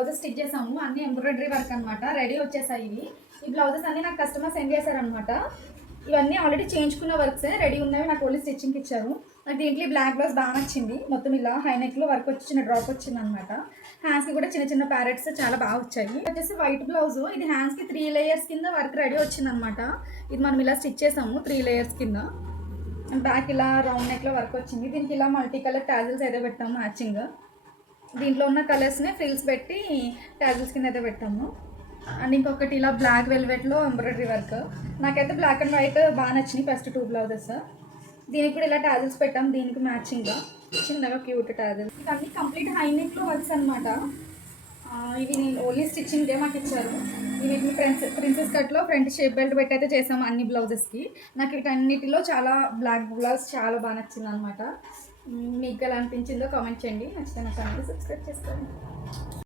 Blouses stitch చేసాము, అన్ని embroidery work అనమాట. రెడీ వచ్చేసాయి ఇవి. ఈ బ్లౌజెస్ అన్ని నాకు కస్టమర్ సెండ్ చేశారనమాట. ఇవన్నీ ఆల్రెడీ చేయించుకున్న వర్క్సే, రెడీ ఉన్నవి నాకు ఓన్లీ స్టిచ్చింగ్కి ఇచ్చారు. నాకు దీంట్లో బ్లాక్ బ్లౌజ్ బాగా నచ్చింది. మొత్తం ఇలా హై నెక్లో వర్క్ వచ్చి చిన్న డ్రాప్ వచ్చింది అనమాట. హ్యాండ్స్కి కూడా చిన్న చిన్న ప్యారెట్స్ చాలా బాగా వచ్చాయి. వచ్చేసి వైట్ బ్లౌజ్, ఇది హ్యాండ్స్కి 3 లేయర్స్ కింద వర్క్ రెడీ వచ్చింది అనమాట. ఇది మనం ఇలా స్టిచ్ చేసాము 3 లేయర్స్ కింద. బ్యాక్ ఇలా రౌండ్ నెక్లో వర్క్ వచ్చింది. దీనికి ఇలా మల్టీ కలర్ టాజిల్స్ అయితే పెట్టాము మ్యాచింగ్. దీంట్లో ఉన్న కలర్స్ని ఫ్రిల్స్ పెట్టి టాజిల్స్ కింద అయితే పెట్టాము. అండ్ ఇంకొకటి ఇలా బ్లాక్ వెల్వెట్లో ఎంబ్రాయిడరీ వర్క్. నాకైతే బ్లాక్ అండ్ వైట్ బాగా నచ్చినాయి ఫస్ట్ 2 బ్లౌజెస్. దీనికి కూడా ఇలా టాజిల్స్ పెట్టాం, దీనికి మ్యాచింగ్గా చిన్నగా క్యూట్ టాజిల్స్. ఇవన్నీ కంప్లీట్ హై నెక్లో వర్క్స్ అనమాట. ఇవి నేను ఓన్లీ స్టిచ్చింగ్కే మాకు ఇచ్చారు. ఇవి ప్రిన్సెస్ కట్లో ఫ్రంట్ షేప్ బెల్ట్ పెట్టి అయితే చేసాము అన్ని బ్లౌజెస్కి. నాకు వీటన్నిటిలో చాలా బ్లాక్ బ్లౌజ్ చాలా బాగా నచ్చింది అనమాట. మీకు ఎలా అనిపించిందో కామెంట్ చేయండి. నచ్చితే నా ఛానల్ సబ్స్క్రైబ్ చేసుకోండి.